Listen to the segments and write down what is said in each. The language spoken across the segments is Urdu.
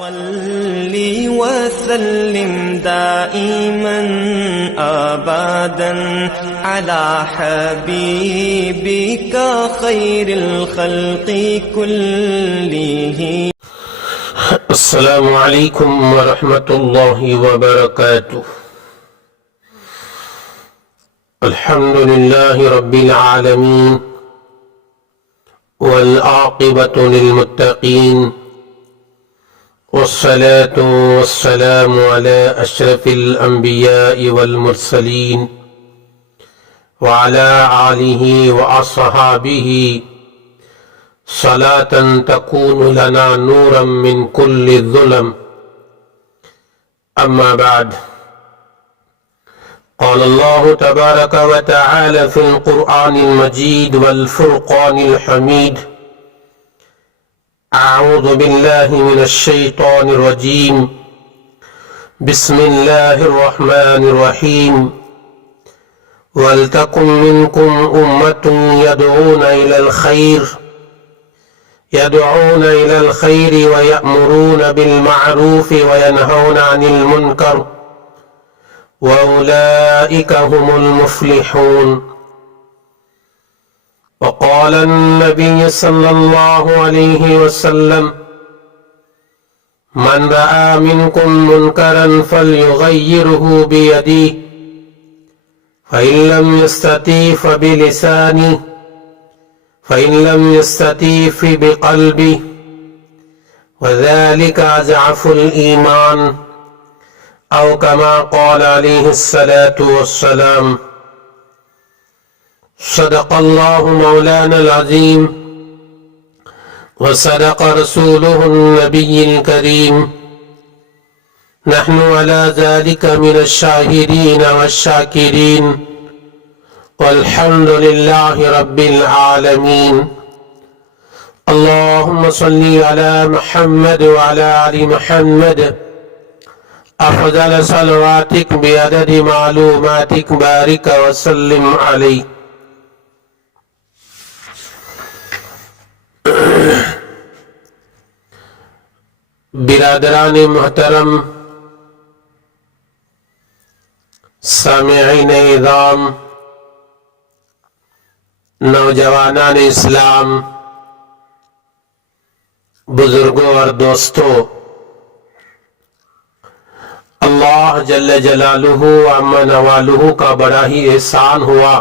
صل وسلم دائما أبدا على حبيبك خير الخلق كلهم. السلام علیکم ورحمۃ اللہ وبرکاتہ. الحمد للہ رب العالمین والعاقبۃ للمتقین والصلاة والسلام على أشرف الأنبياء والمرسلين وعلى آله وأصحابه صلاة تكون لنا نورا من كل الظلم. أما بعد، قال الله تبارك وتعالى في القرآن المجيد والفرقان الحميد: أعوذ بالله من الشيطان الرجيم. بسم الله الرحمن الرحيم. وَلْتَكُنْ مِنْكُمْ أُمَّةٌ يدعون إلى الخير ويأمرون بالمعروف وينهون عن المنكر وأولئك هم المفلحون. وقال النبي صلى الله عليه وسلم: من رأى منكم منكرا فليغيره بيده فإن لم يستطع فبلسانه فإن لم يستطع فبقلبه وذلك أضعف الإيمان، أو كما قال عليه الصلاة والسلام. صدق الله مولانا العظيم وصدق رسوله النبي الكريم. نحن على ذلك من الشاهدين والشاكرين، والحمد لله رب العالمين. اللهم صل على محمد وعلى آل محمد أفضل صلواتك بعدد معلوماتك بارك وسلم عليه. برادران محترم، سامعین اعظام، نوجوانان اسلام، بزرگوں اور دوستوں، اللہ جل جلالہ عم نوالہ کا بڑا ہی احسان ہوا.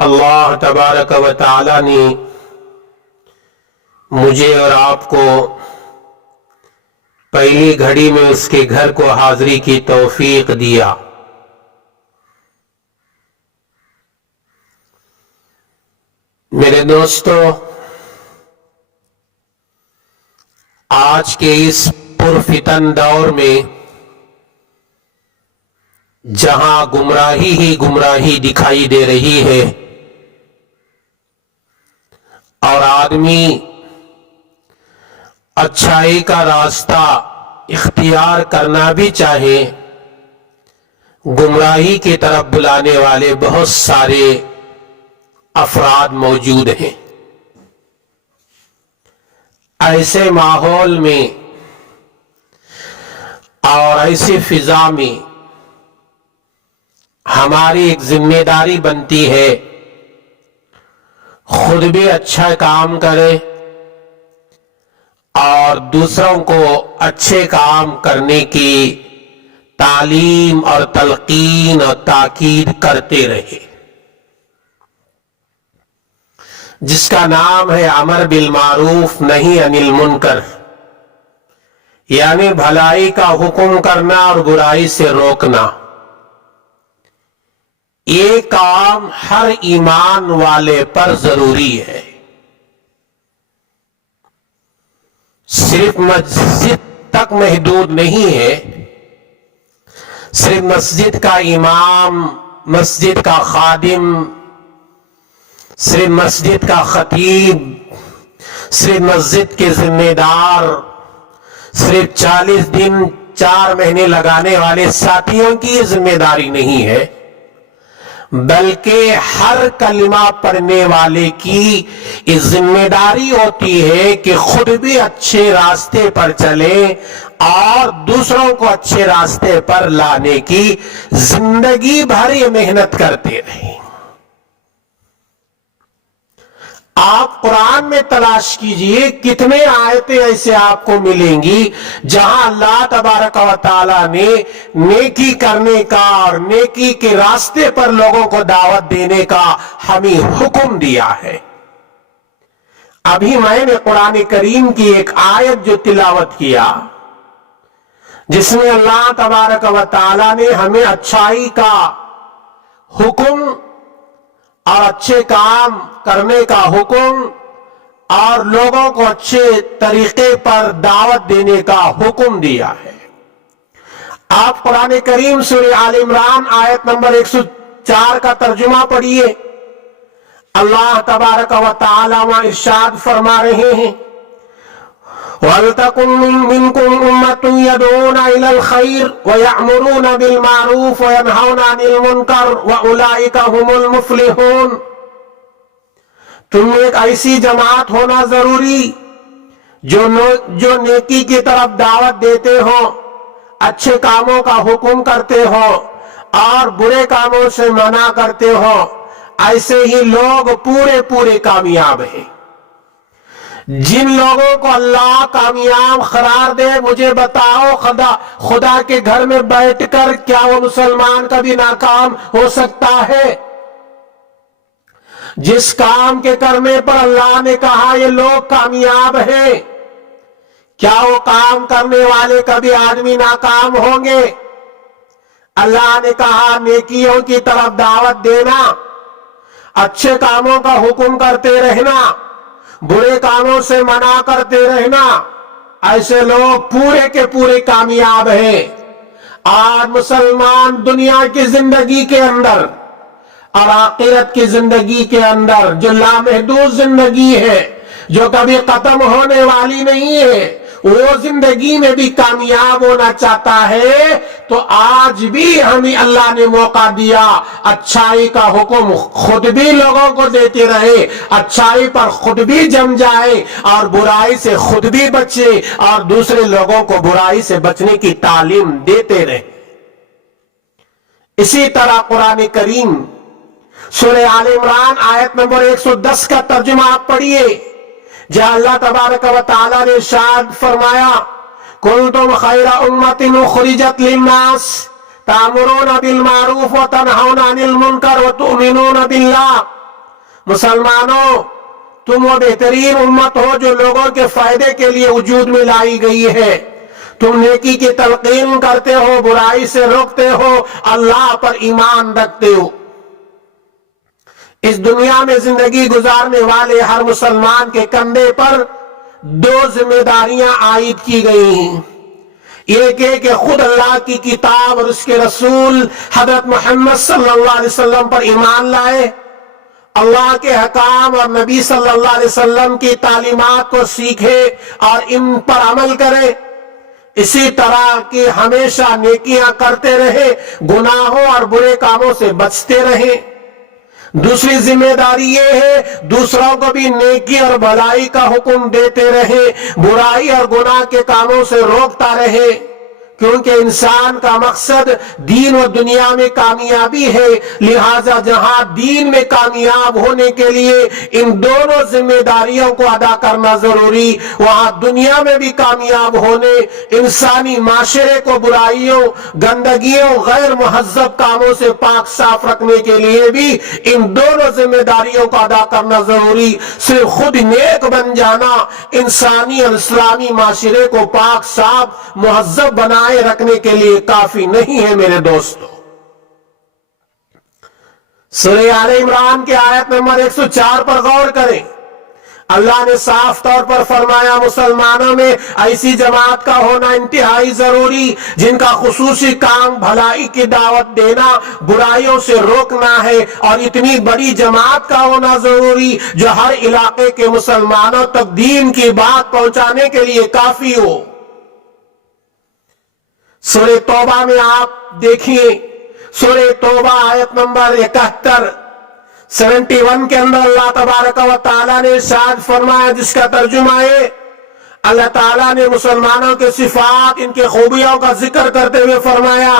اللہ تبارک و تعالی نے مجھے اور آپ کو پہلی گھڑی میں اس کے گھر کو حاضری کی توفیق دیا. میرے دوستو، آج کے اس پرفتن دور میں جہاں گمراہی ہی گمراہی دکھائی دے رہی ہے اور آدمی اچھائی کا راستہ اختیار کرنا بھی چاہے، گمراہی کی طرف بلانے والے بہت سارے افراد موجود ہیں. ایسے ماحول میں اور ایسی فضا میں ہماری ایک ذمہ داری بنتی ہے خود بھی اچھا کام کرے اور دوسروں کو اچھے کام کرنے کی تعلیم اور تلقین اور تاکید کرتے رہے، جس کا نام ہے امر بالمعروف نہی عن المنکر، یعنی بھلائی کا حکم کرنا اور برائی سے روکنا. یہ کام ہر ایمان والے پر ضروری ہے. صرف مسجد تک محدود نہیں ہے، صرف مسجد کا امام، مسجد کا خادم، صرف مسجد کا خطیب، صرف مسجد کے ذمہ دار، صرف 40 دن 4 مہینے لگانے والے ساتھیوں کی یہ ذمہ داری نہیں ہے، بلکہ ہر کلمہ پڑھنے والے کی یہ ذمہ داری ہوتی ہے کہ خود بھی اچھے راستے پر چلے اور دوسروں کو اچھے راستے پر لانے کی زندگی بھر یہ محنت کرتے رہیں۔ آپ قرآن میں تلاش کیجئے کتنے آیتیں ایسے آپ کو ملیں گی جہاں اللہ تبارک و تعالیٰ نے نیکی کرنے کا اور نیکی کے راستے پر لوگوں کو دعوت دینے کا ہمیں حکم دیا ہے۔ ابھی میں نے قرآن کریم کی ایک آیت جو تلاوت کیا جس میں اللہ تبارک و تعالیٰ نے ہمیں اچھائی کا حکم اور اچھے کام کرنے کا حکم اور لوگوں کو اچھے طریقے پر دعوت دینے کا حکم دیا ہے۔ آپ قرآن کریم سورہ آل عمران آیت نمبر 104 کا ترجمہ پڑھیے۔ اللہ تبارک و تعالی وہاں ارشاد فرما رہے ہیں وَلْتَكُن مِّنكُمْ أُمَّةٌ يَدْعُونَ إِلَى الْخَيْرِ وَيَأْمُرُونَ بِالْمَعْرُوفِ وَيَنْهَوْنَ عَنِ الْمُنكَرِ وَأُولَئِكَ هُمُ الْمُفْلِحُونَ۔ تم میں ایک ایسی جماعت ہونا ضروری جو نیکی کی طرف دعوت دیتے ہو، اچھے کاموں کا حکم کرتے ہو اور برے کاموں سے منع کرتے ہو، ایسے ہی لوگ پورے کامیاب ہیں۔ جن لوگوں کو اللہ کامیاب قرار دے مجھے بتاؤ خدا کے گھر میں بیٹھ کر کیا وہ مسلمان کبھی ناکام ہو سکتا ہے؟ جس کام کے کرنے پر اللہ نے کہا یہ لوگ کامیاب ہیں، کیا وہ کام کرنے والے کبھی آدمی ناکام ہوں گے؟ اللہ نے کہا نیکیوں کی طرف دعوت دینا، اچھے کاموں کا حکم کرتے رہنا، برے کاموں سے منع کرتے رہنا، ایسے لوگ پورے کے پورے کامیاب ہیں۔ آج مسلمان دنیا کی زندگی کے اندر اور آخرت کی زندگی کے اندر جو لامحدود زندگی ہے، جو کبھی ختم ہونے والی نہیں ہے، وہ زندگی میں بھی کامیاب ہونا چاہتا ہے تو آج بھی ہمیں اللہ نے موقع دیا اچھائی کا حکم خود بھی لوگوں کو دیتے رہے، اچھائی پر خود بھی جم جائے اور برائی سے خود بھی بچے اور دوسرے لوگوں کو برائی سے بچنے کی تعلیم دیتے رہے۔ اسی طرح قرآن کریم سورہ آل عمران آیت نمبر 110 کا ترجمہ آپ پڑھیے، جہاں اللہ تبارک و تعالیٰ نے ارشاد فرمایا کنتم خیر امت اخرجت للناس تأمرون بالمعروف وتنہون عن المنکر وتؤمنون باللہ۔ مسلمانوں تم وہ بہترین امت ہو جو لوگوں کے فائدے کے لیے وجود میں لائی گئی ہے، تم نیکی کی تلقین کرتے ہو، برائی سے روکتے ہو، اللہ پر ایمان رکھتے ہو۔ اس دنیا میں زندگی گزارنے والے ہر مسلمان کے کندھے پر دو ذمہ داریاں عائد کی گئی ہیں۔ ایک ہے کہ خود اللہ کی کتاب اور اس کے رسول حضرت محمد صلی اللہ علیہ وسلم پر ایمان لائے، اللہ کے حکام اور نبی صلی اللہ علیہ وسلم کی تعلیمات کو سیکھے اور ان پر عمل کرے، اسی طرح کہ ہمیشہ نیکیاں کرتے رہے، گناہوں اور برے کاموں سے بچتے رہے۔ دوسری ذمہ داری یہ ہے دوسروں کو بھی نیکی اور بھلائی کا حکم دیتے رہے، برائی اور گناہ کے کاموں سے روکتا رہے، کیونکہ انسان کا مقصد دین و دنیا میں کامیابی ہے، لہذا جہاں دین میں کامیاب ہونے کے لیے ان دونوں ذمہ داریوں کو ادا کرنا ضروری، وہاں دنیا میں بھی کامیاب ہونے، انسانی معاشرے کو برائیوں، گندگیوں، غیر مہذب کاموں سے پاک صاف رکھنے کے لیے بھی ان دونوں ذمہ داریوں کو ادا کرنا ضروری۔ صرف خود نیک بن جانا انسانی اور اسلامی معاشرے کو پاک صاف مہذب بنائے رکھنے کے لیے کافی نہیں ہے میرے دوستو۔ سورہ آل عمران کے آیت نمبر 104 پر غور کریں، اللہ نے صاف طور پر فرمایا مسلمانوں میں ایسی جماعت کا ہونا انتہائی ضروری جن کا خصوصی کام بھلائی کی دعوت دینا، برائیوں سے روکنا ہے، اور اتنی بڑی جماعت کا ہونا ضروری جو ہر علاقے کے مسلمانوں تک دین کی بات پہنچانے کے لیے کافی ہو۔ سورہ توبہ میں آپ دیکھیے سورہ توبہ آیت نمبر 71 کے اندر اللہ تبارک و تعالیٰ نے ارشاد فرمایا، جس کا ترجمہ ہے، اللہ تعالیٰ نے مسلمانوں کے صفات، ان کے خوبیوں کا ذکر کرتے ہوئے فرمایا،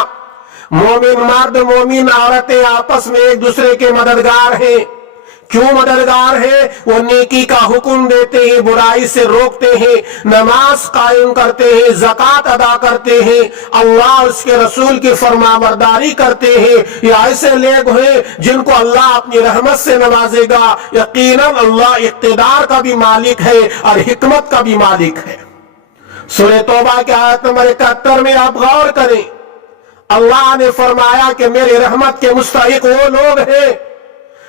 مومن مرد مومن عورتیں آپس میں ایک دوسرے کے مددگار ہیں۔ کیوں مددگار ہیں؟ وہ نیکی کا حکم دیتے ہیں، برائی سے روکتے ہیں، نماز قائم کرتے ہیں، زکوٰۃ ادا کرتے ہیں، اللہ اس کے رسول کی فرما برداری کرتے ہیں۔ یہ ایسے لوگ ہیں جن کو اللہ اپنی رحمت سے نوازے گا۔ یقیناً اللہ اقتدار کا بھی مالک ہے اور حکمت کا بھی مالک ہے۔ سورہ توبہ کے آیت نمبر 71 میں آپ غور کریں، اللہ نے فرمایا کہ میری رحمت کے مستحق وہ لوگ ہیں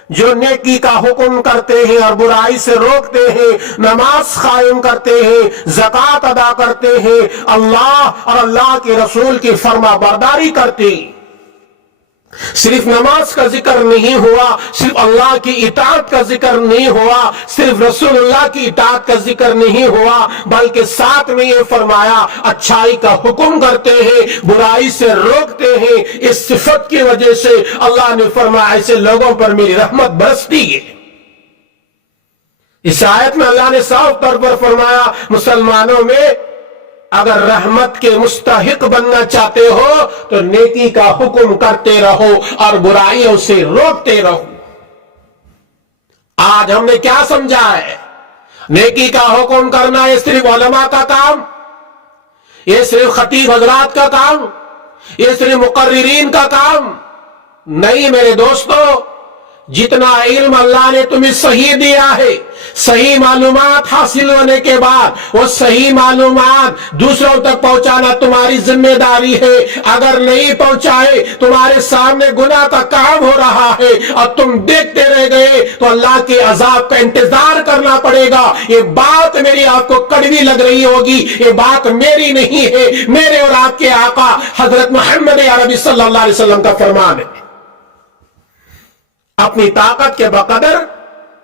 جو نیکی کا حکم کرتے ہیں اور برائی سے روکتے ہیں، نماز قائم کرتے ہیں، زکوٰۃ ادا کرتے ہیں، اللہ اور اللہ کے رسول کی فرما برداری کرتے ہیں۔ صرف نماز کا ذکر نہیں ہوا، صرف اللہ کی اطاعت کا ذکر نہیں ہوا، صرف رسول اللہ کی اطاعت کا ذکر نہیں ہوا، بلکہ ساتھ میں یہ فرمایا اچھائی کا حکم کرتے ہیں، برائی سے روکتے ہیں۔ اس صفت کی وجہ سے اللہ نے فرمایا ایسے لوگوں پر میری رحمت برستی ہے۔ اس آیت میں اللہ نے صاف طور پر فرمایا، مسلمانوں میں اگر رحمت کے مستحق بننا چاہتے ہو تو نیکی کا حکم کرتے رہو اور برائیوں سے روکتے رہو۔ آج ہم نے کیا سمجھا ہے؟ نیکی کا حکم کرنا یہ صرف علماء کا کام، یہ صرف خطیب حضرات کا کام، یہ صرف مقررین کا کام نہیں میرے دوستو۔ جتنا علم اللہ نے تمہیں صحیح دیا ہے، صحیح معلومات حاصل ہونے کے بعد وہ صحیح معلومات دوسروں تک پہنچانا تمہاری ذمہ داری ہے۔ اگر نہیں پہنچائے، تمہارے سامنے گناہ کا کام ہو رہا ہے اور تم دیکھتے رہ گئے تو اللہ کے عذاب کا انتظار کرنا پڑے گا۔ یہ بات میری آپ کو کڑوی لگ رہی ہوگی، یہ بات میری نہیں ہے، میرے اور آپ کے آقا حضرت محمد عربی صلی اللہ علیہ وسلم کا فرمان ہے۔ اپنی طاقت کے بقدر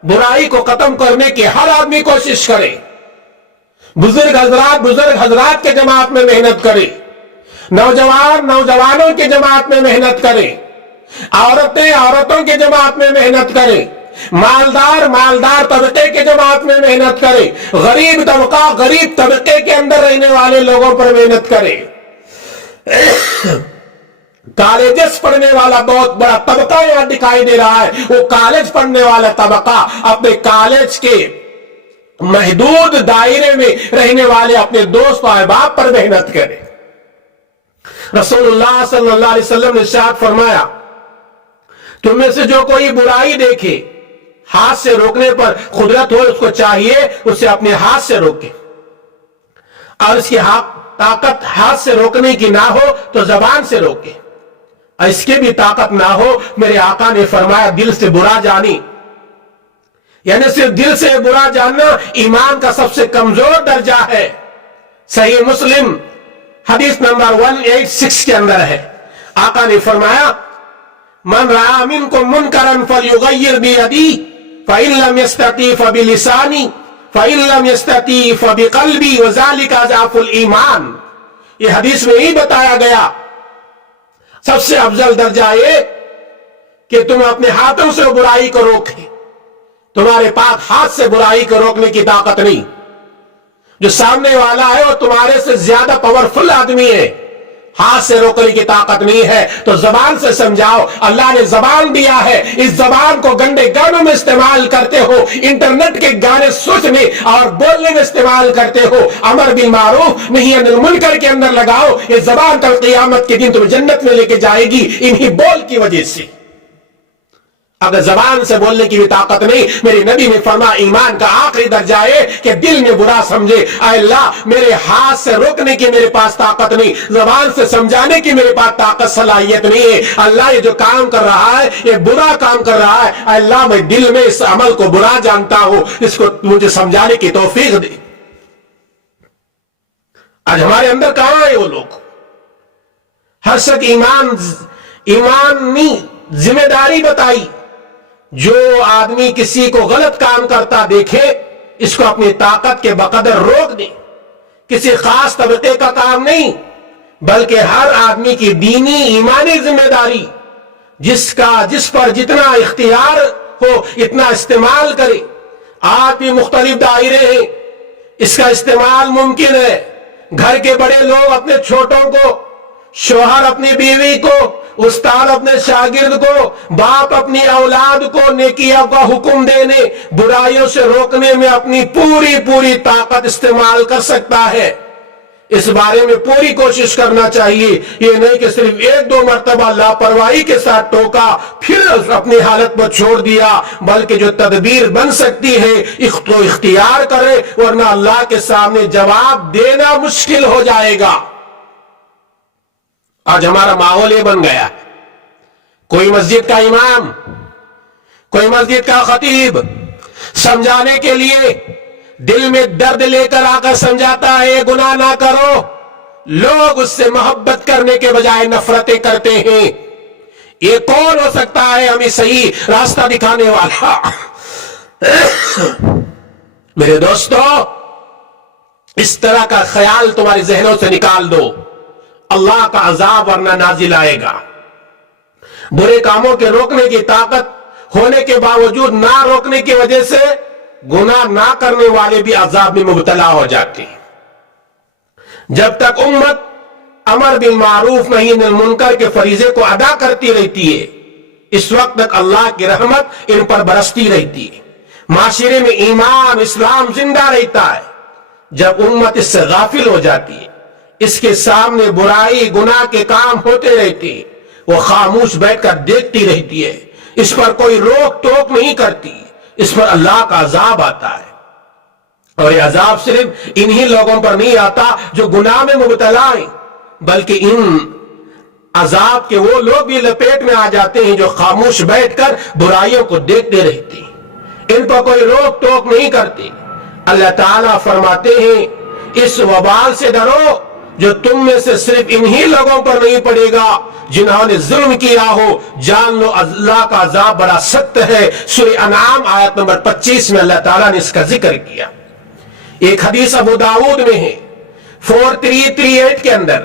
برائی کو ختم کرنے کی ہر آدمی کوشش کرے۔ بزرگ حضرات کے جماعت میں محنت کرے، نوجوانوں کی جماعت میں محنت کرے، عورتوں کی جماعت میں محنت کرے، مالدار طبقے کی جماعت میں محنت کرے، غریب طبقے کے اندر رہنے والے لوگوں پر محنت کرے۔ کالجز پڑھنے والا بہت بڑا طبقہ یہاں دکھائی دے رہا ہے، وہ کالج پڑھنے والا طبقہ اپنے کالج کے محدود دائرے میں رہنے والے اپنے دوست و احباب پر محنت کرے۔ رسول اللہ صلی اللہ علیہ وسلم نے ارشاد فرمایا، تم میں سے جو کوئی برائی دیکھے، ہاتھ سے روکنے پر قدرت ہو، اس کو چاہیے اسے اپنے ہاتھ سے روکے، اور اس کی طاقت ہاتھ سے روکنے کی نہ ہو تو زبان سے روکے، اور اس کی بھی طاقت نہ ہو، میرے آقا نے فرمایا دل سے برا جانی، یعنی صرف دل سے برا جاننا ایمان کا سب سے کمزور درجہ ہے۔ صحیح مسلم حدیث نمبر 186 کے اندر ہے، آقا نے فرمایا من رأى منكم منكرا فليغير بيده فإن لم يستطع فبلسانه فإن لم يستطع فبقلبه وذلك أضعف الإيمان۔ یہ حدیث میں ہی بتایا گیا سب سے افضل درجہ یہ کہ تم اپنے ہاتھوں سے برائی کو روکے۔ تمہارے پاس ہاتھ سے برائی کو روکنے کی طاقت نہیں، جو سامنے والا ہے وہ تمہارے سے زیادہ پاورفل آدمی ہے، ہاتھ سے روکنے کی طاقت نہیں ہے تو زبان سے سمجھاؤ۔ اللہ نے زبان دیا ہے، اس زبان کو گندے گانوں میں استعمال کرتے ہو، انٹرنیٹ کے گانے سوچنے اور بولنے میں استعمال کرتے ہو، امر بالمعروف نہی عن المنکر کے اندر لگاؤ۔ یہ زبان کل قیامت کے دن تمہیں جنت میں لے کے جائے گی انہی بول کی وجہ سے۔ اگر زبان سے بولنے کی بھی طاقت نہیں، میرے نبی نے فرمایا ایمان کا آخری درجہ ہے کہ دل میں برا سمجھے، اے اللہ میرے ہاتھ سے روکنے کی میرے پاس طاقت نہیں، زبان سے سمجھانے کی میرے پاس طاقت صلاحیت نہیں ہے، اللہ یہ جو کام کر رہا ہے یہ برا کام کر رہا ہے، اے اللہ میں دل میں اس عمل کو برا جانتا ہوں، اس کو مجھے سمجھانے کی توفیق دے۔ آج ہمارے اندر کہاں ہے وہ لوگ؟ ہر شخص ایمانی ذمہ داری بتائی، جو آدمی کسی کو غلط کام کرتا دیکھے اس کو اپنی طاقت کے بقدر روک دے۔ کسی خاص طبقے کا کام نہیں، بلکہ ہر آدمی کی دینی ایمانی ذمہ داری جس پر جتنا اختیار ہو اتنا استعمال کرے. آج بھی مختلف دائرے ہیں، اس کا استعمال ممکن ہے. گھر کے بڑے لوگ اپنے چھوٹوں کو، شوہر اپنی بیوی کو، استاد اپنے شاگرد کو، باپ اپنی اولاد کو نیکیوں کا حکم دینے، برائیوں سے روکنے میں اپنی پوری طاقت استعمال کر سکتا ہے. اس بارے میں پوری کوشش کرنا چاہیے. یہ نہیں کہ صرف ایک دو مرتبہ لاپرواہی کے ساتھ ٹوکا پھر اپنی حالت پر چھوڑ دیا، بلکہ جو تدبیر بن سکتی ہے تو اختیار کرے، ورنہ اللہ کے سامنے جواب دینا مشکل ہو جائے گا. آج ہمارا ماحول یہ بن گیا، کوئی مسجد کا امام، کوئی مسجد کا خطیب سمجھانے کے لیے دل میں درد لے کر آ کر سمجھاتا ہے یہ گناہ نہ کرو، لوگ اس سے محبت کرنے کے بجائے نفرتیں کرتے ہیں. یہ کون ہو سکتا ہے ہمیں صحیح راستہ دکھانے والا؟ میرے دوستو، اس طرح کا خیال تمہارے ذہنوں سے نکال دو. اللہ کا عذاب ورنہ نازل آئے گا. برے کاموں کے روکنے کی طاقت ہونے کے باوجود نہ روکنے کی وجہ سے گناہ نہ کرنے والے بھی عذاب میں مبتلا ہو جاتے ہیں. جب تک امت امر بالمعروف نہی عن المنکر کے فریضے کو ادا کرتی رہتی ہے، اس وقت تک اللہ کی رحمت ان پر برستی رہتی ہے. معاشرے میں ایمان اسلام زندہ رہتا ہے. جب امت اس سے غافل ہو جاتی ہے، اس کے سامنے برائی گناہ کے کام ہوتے رہتے ہیں، وہ خاموش بیٹھ کر دیکھتی رہتی ہے، اس پر کوئی روک ٹوک نہیں کرتی، اس پر اللہ کا عذاب آتا ہے. اور یہ عذاب صرف انہی لوگوں پر نہیں آتا جو گناہ میں مبتلا ہیں، بلکہ ان عذاب کے وہ لوگ بھی لپیٹ میں آ جاتے ہیں جو خاموش بیٹھ کر برائیوں کو دیکھتے رہتے ہیں، ان پر کوئی روک ٹوک نہیں کرتے. اللہ تعالیٰ فرماتے ہیں اس وبال سے ڈرو جو تم میں سے صرف انہی لوگوں پر نہیں پڑے گا جنہوں نے ظلم کیا ہو. جان لو اللہ کا عذاب بڑا سخت ہے. سورہ انعام آیت نمبر 25 میں اللہ تعالیٰ نے اس کا ذکر کیا. ایک حدیث ابو داؤد میں ہے 4338 کے اندر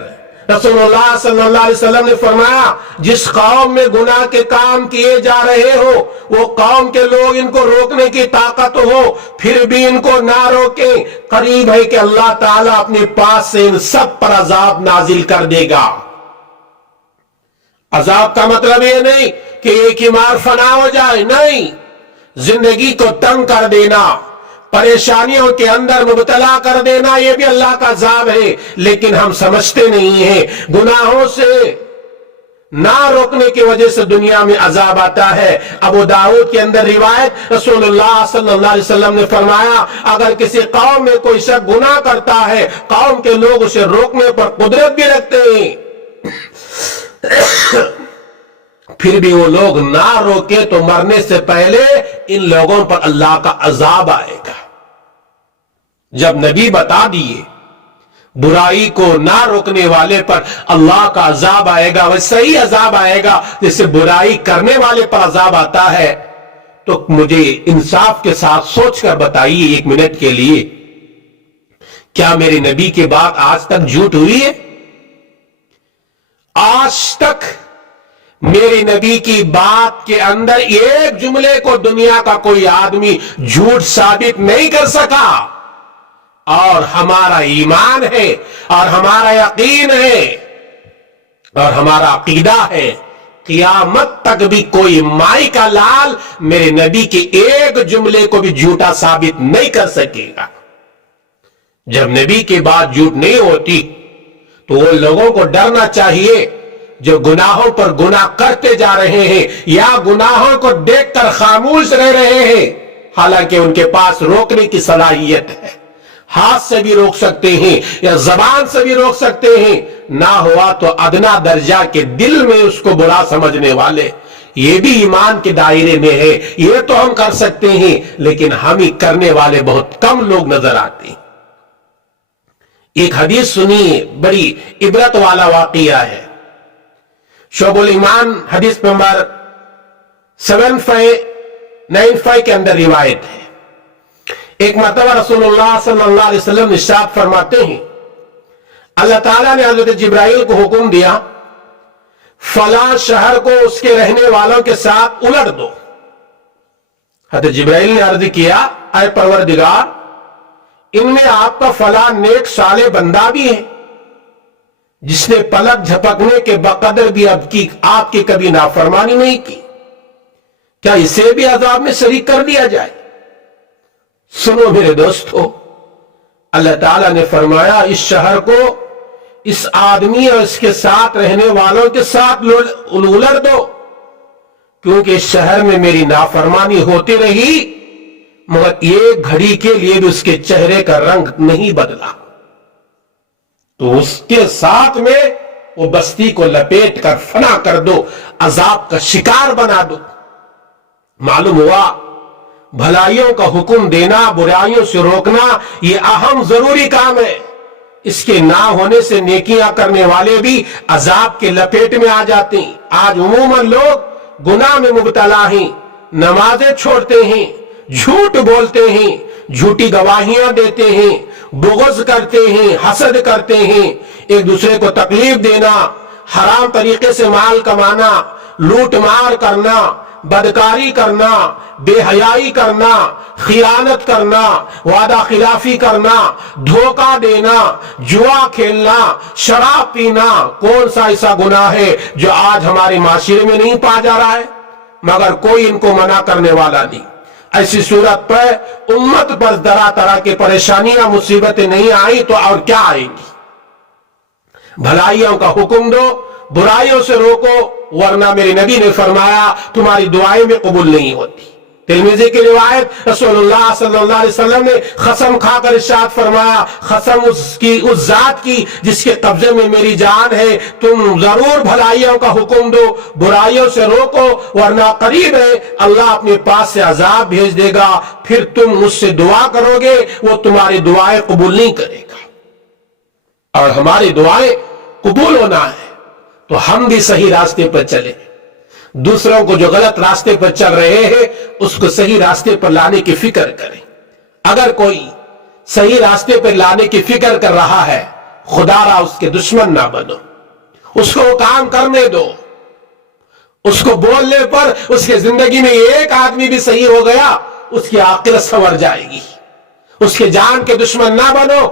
رسول اللہ صلی اللہ علیہ وسلم نے فرمایا جس قوم میں گناہ کے کام کیے جا رہے ہو وہ قوم کے لوگ ان کو روکنے کی طاقت ہو پھر بھی ان کو نہ روکیں، قریب ہے کہ اللہ تعالیٰ اپنے پاس سے ان سب پر عذاب نازل کر دے گا. عذاب کا مطلب یہ نہیں کہ ایک ہی مار فنا ہو جائے، نہیں، زندگی کو تنگ کر دینا، پریشانیوں کے اندر مبتلا کر دینا، یہ بھی اللہ کا عذاب ہے. لیکن ہم سمجھتے نہیں ہیں گناہوں سے نہ روکنے کی وجہ سے دنیا میں عذاب آتا ہے. ابو داؤد کے اندر روایت رسول اللہ صلی اللہ علیہ وسلم نے فرمایا اگر کسی قوم میں کوئی شخص گناہ کرتا ہے قوم کے لوگ اسے روکنے پر قدرت بھی رکھتے ہیں پھر بھی وہ لوگ نہ روکے تو مرنے سے پہلے ان لوگوں پر اللہ کا عذاب آئے گا. جب نبی بتا دیے برائی کو نہ روکنے والے پر اللہ کا عذاب آئے گا، ویسے ہی عذاب آئے گا جیسے برائی کرنے والے پر عذاب آتا ہے، تو مجھے انصاف کے ساتھ سوچ کر بتائیے ایک منٹ کے لیے، کیا میرے نبی کی بات آج تک جھوٹ ہوئی ہے؟ آج تک میرے نبی کی بات کے اندر ایک جملے کو دنیا کا کوئی آدمی جھوٹ ثابت نہیں کر سکا. اور ہمارا ایمان ہے اور ہمارا یقین ہے اور ہمارا عقیدہ ہے قیامت تک بھی کوئی مائی کا لال میرے نبی کے ایک جملے کو بھی جھوٹا ثابت نہیں کر سکے گا. جب نبی کی بات جھوٹ نہیں ہوتی تو وہ لوگوں کو ڈرنا چاہیے جو گناہوں پر گناہ کرتے جا رہے ہیں یا گناہوں کو دیکھ کر خاموش رہ رہے ہیں، حالانکہ ان کے پاس روکنے کی صلاحیت ہے. ہاتھ سے بھی روک سکتے ہیں یا زبان سے بھی روک سکتے ہیں، نہ ہوا تو ادنا درجہ کے دل میں اس کو برا سمجھنے والے، یہ بھی ایمان کے دائرے میں ہے. یہ تو ہم کر سکتے ہیں لیکن ہم ہی کرنے والے بہت کم لوگ نظر آتے ہیں. ایک حدیث سنیے، بڑی عبرت والا واقعہ ہے. شعب الایمان حدیث نمبر 7595 کے اندر روایت ہے. ایک مرتبہ رسول اللہ صلی اللہ علیہ وسلم ارشاد فرماتے ہیں اللہ تعالیٰ نے حضرت جبرائیل کو حکم دیا فلاں شہر کو اس کے رہنے والوں کے ساتھ الٹ دو۔ حضرت جبرائیل نے عرض کیا، اے پروردگار، ان میں آپ کا فلاں نیک صالح بندہ بھی ہے جس نے پلک جھپکنے کے بقدر بھی آپ کی کبھی نافرمانی نہیں کی، کیا اسے بھی عذاب میں شریک کر دیا جائے؟ سنو میرے دوستو، اللہ تعالیٰ نے فرمایا اس شہر کو اس آدمی اور اس کے ساتھ رہنے والوں کے ساتھ الٹ دو، کیونکہ اس شہر میں میری نافرمانی ہوتی رہی مگر ایک گھڑی کے لیے بھی اس کے چہرے کا رنگ نہیں بدلا، تو اس کے ساتھ میں وہ بستی کو لپیٹ کر فنا کر دو، عذاب کا شکار بنا دو۔ معلوم ہوا بھلائیوں کا حکم دینا، برائیوں سے روکنا یہ اہم ضروری کام ہے، اس کے نہ ہونے سے نیکیاں کرنے والے بھی عذاب کے لپیٹ میں آ جاتے ہیں۔ آج عموماً لوگ گناہ میں مبتلا ہیں، نمازیں چھوڑتے ہیں، جھوٹ بولتے ہیں، جھوٹی گواہیاں دیتے ہیں، بغض کرتے ہیں، حسد کرتے ہیں، ایک دوسرے کو تکلیف دینا، حرام طریقے سے مال کمانا، لوٹ مار کرنا، بدکاری کرنا، بے حیائی کرنا، خیانت کرنا، وعدہ خلافی کرنا، دھوکہ دینا، جوا کھیلنا، شراب پینا، کون سا ایسا گناہ ہے جو آج ہمارے معاشرے میں نہیں پا جا رہا ہے؟ مگر کوئی ان کو منع کرنے والا نہیں۔ ایسی صورت پر امت پر طرح طرح کے پریشانیاں مصیبتیں نہیں آئی تو اور کیا آئیں گی؟ بھلائیوں کا حکم دو، برائیوں سے روکو، ورنہ میرے نبی نے فرمایا تمہاری دعائیں بھی قبول نہیں ہوتی۔ ترمذی کی روایت، رسول اللہ صلی اللہ علیہ وسلم نے قسم کھا کر ارشاد فرمایا، قسم اس ذات کی جس کے قبضے میں میری جان ہے، تم ضرور بھلائیوں کا حکم دو، برائیوں سے روکو، ورنہ قریب ہے اللہ اپنے پاس سے عذاب بھیج دے گا، پھر تم مجھ سے دعا کرو گے وہ تمہاری دعائیں قبول نہیں کرے گا۔ اور ہماری دعائیں قبول ہونا ہے تو ہم بھی صحیح راستے پر چلیں، دوسروں کو جو غلط راستے پر چل رہے ہیں اس کو صحیح راستے پر لانے کی فکر کریں۔ اگر کوئی صحیح راستے پر لانے کی فکر کر رہا ہے، خدا را اس کے دشمن نہ بنو، اس کو وہ کام کرنے دو، اس کو بولنے پر اس کے زندگی میں ایک آدمی بھی صحیح ہو گیا اس کی عاقبت سنور جائے گی۔ اس کے جان کے دشمن نہ بنو،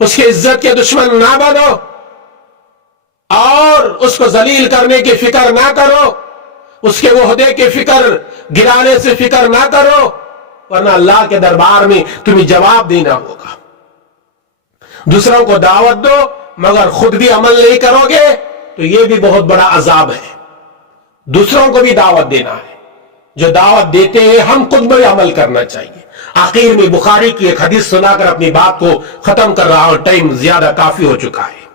اس کی عزت کے دشمن نہ بنو، اور اس کو ذلیل کرنے کی فکر نہ کرو، اس کے عہدے کی فکر گرانے سے فکر نہ کرو، ورنہ اللہ کے دربار میں تمہیں جواب دینا ہوگا۔ دوسروں کو دعوت دو مگر خود بھی عمل نہیں کرو گے تو یہ بھی بہت بڑا عذاب ہے۔ دوسروں کو بھی دعوت دینا ہے، جو دعوت دیتے ہیں ہم خود بھی عمل کرنا چاہیے۔ آخر میں بخاری کی ایک حدیث سنا کر اپنی بات کو ختم کر رہا ہوں، ٹائم زیادہ کافی ہو چکا ہے۔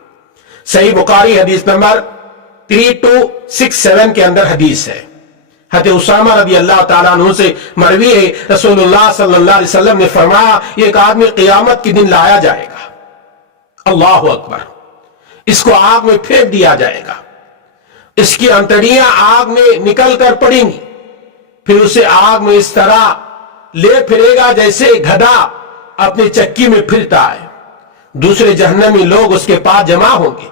صحیح بخاری حدیث نمبر 3267 کے اندر حدیث ہے، حضرت اسامہ رضی اللہ تعالیٰ عنہ سے مروی ہے، رسول اللہ صلی اللہ علیہ وسلم نے فرمایا ایک آدمی قیامت کے دن لایا جائے گا، اللہ اکبر، اس کو آگ میں پھینک دیا جائے گا، اس کی انتڑیاں آگ میں نکل کر پڑیں گی، پھر اسے آگ میں اس طرح لے پھرے گا جیسے گدھا اپنی چکی میں پھرتا ہے۔ دوسرے جہنمی لوگ اس کے پاس جمع ہوں گے،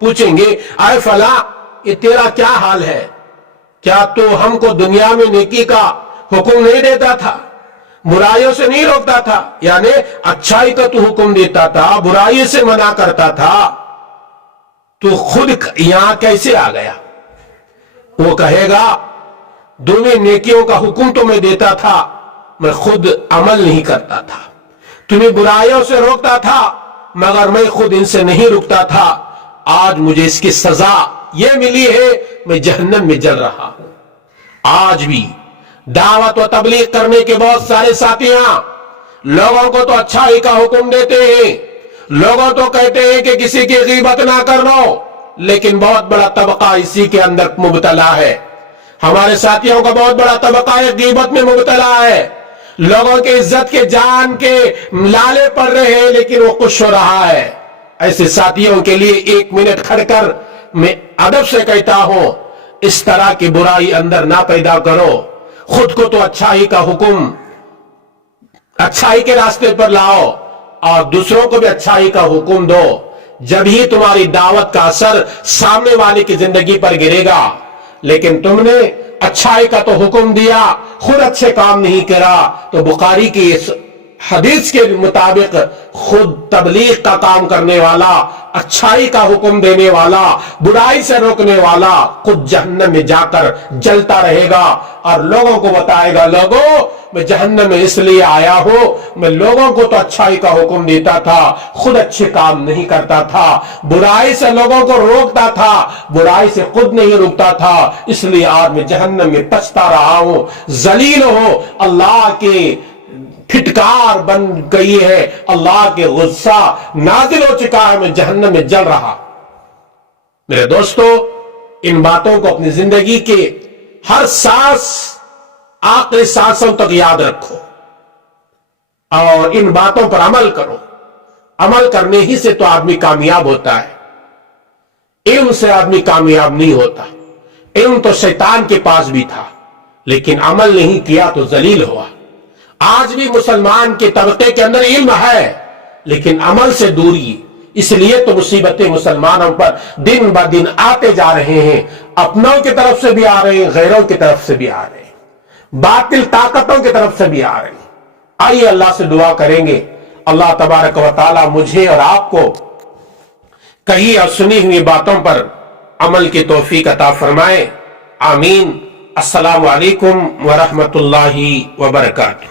پوچھیں گے اے فلاں یہ تیرا کیا حال ہے؟ کیا تو ہم کو دنیا میں نیکی کا حکم نہیں دیتا تھا، برائیوں سے نہیں روکتا تھا؟ یعنی اچھائی کا تو حکم دیتا تھا، برائی سے منع کرتا تھا، تو خود یہاں کیسے آ گیا؟ وہ کہے گا دونوں نیکیوں کا حکم تو میں دیتا تھا، میں خود عمل نہیں کرتا تھا، تمہیں برائیوں سے روکتا تھا مگر میں خود ان سے نہیں رکتا تھا، آج مجھے اس کی سزا یہ ملی ہے، میں جہنم میں جل رہا ہوں۔ آج بھی دعوت و تبلیغ کرنے کے بہت سارے ساتھیاں لوگوں کو تو اچھائی کا حکم دیتے ہیں، لوگوں تو کہتے ہیں کہ کسی کی غیبت نہ کرو، لیکن بہت بڑا طبقہ اسی کے اندر مبتلا ہے۔ ہمارے ساتھیوں کا بہت بڑا طبقہ غیبت میں مبتلا ہے، لوگوں کے عزت کے جان کے لالے پڑ رہے ہیں لیکن وہ خوش ہو رہا ہے۔ ایسے ساتھیوں کے لیے ایک منٹ کھڑ کر میں ادب سے کہتا ہوں اس طرح کی برائی اندر نہ پیدا کرو، خود کو تو اچھائی کا حکم، اچھائی کے راستے پر لاؤ اور دوسروں کو بھی اچھائی کا حکم دو۔ جب ہی تمہاری دعوت کا اثر سامنے والے کی زندگی پر گرے گا. لیکن تم نے اچھائی کا تو حکم دیا، خود اچھے کام نہیں کرا. تو بخاری کی اس حدیث کے مطابق خود تبلیغ کا کام کرنے والا، اچھائی کا حکم دینے والا، برائی سے روکنے والا خود جہنم میں جا کر جلتا رہے گا اور لوگوں کو بتائے گا، لوگوں میں جہنم میں اس لیے آیا ہوں، میں لوگوں کو تو اچھائی کا حکم دیتا تھا، خود اچھے کام نہیں کرتا تھا، برائی سے لوگوں کو روکتا تھا، برائی سے خود نہیں روکتا تھا، اس لیے آج میں جہنم میں پچھتا رہا ہوں، ذلیل ہوں. اللہ کے پھٹکار بن گئی ہے، اللہ کے غصہ نازل ہو چکا ہے، میں جہنم میں جل رہا. میرے دوستو، ان باتوں کو اپنی زندگی کے ہر سانس، آخری سانسوں تک یاد رکھو اور ان باتوں پر عمل کرو. عمل کرنے ہی سے تو آدمی کامیاب ہوتا ہے، علم سے آدمی کامیاب نہیں ہوتا. علم تو شیطان کے پاس بھی تھا لیکن عمل نہیں کیا تو ذلیل ہوا. آج بھی مسلمان کے طبقے کے اندر علم ہے لیکن عمل سے دوری، اس لیے تو مصیبتیں مسلمانوں پر دن بہ دن آتے جا رہے ہیں. اپنوں کی طرف سے بھی آ رہے ہیں، غیروں کی طرف سے بھی آ رہے ہیں، باطل طاقتوں کی طرف سے بھی آ رہے ہیں. آئیے اللہ سے دعا کریں گے، اللہ تبارک و تعالی مجھے اور آپ کو کہی اور سنی ہوئی باتوں پر عمل کی توفیق عطا فرمائے. آمین. السلام علیکم ورحمۃ اللہ وبرکاتہ.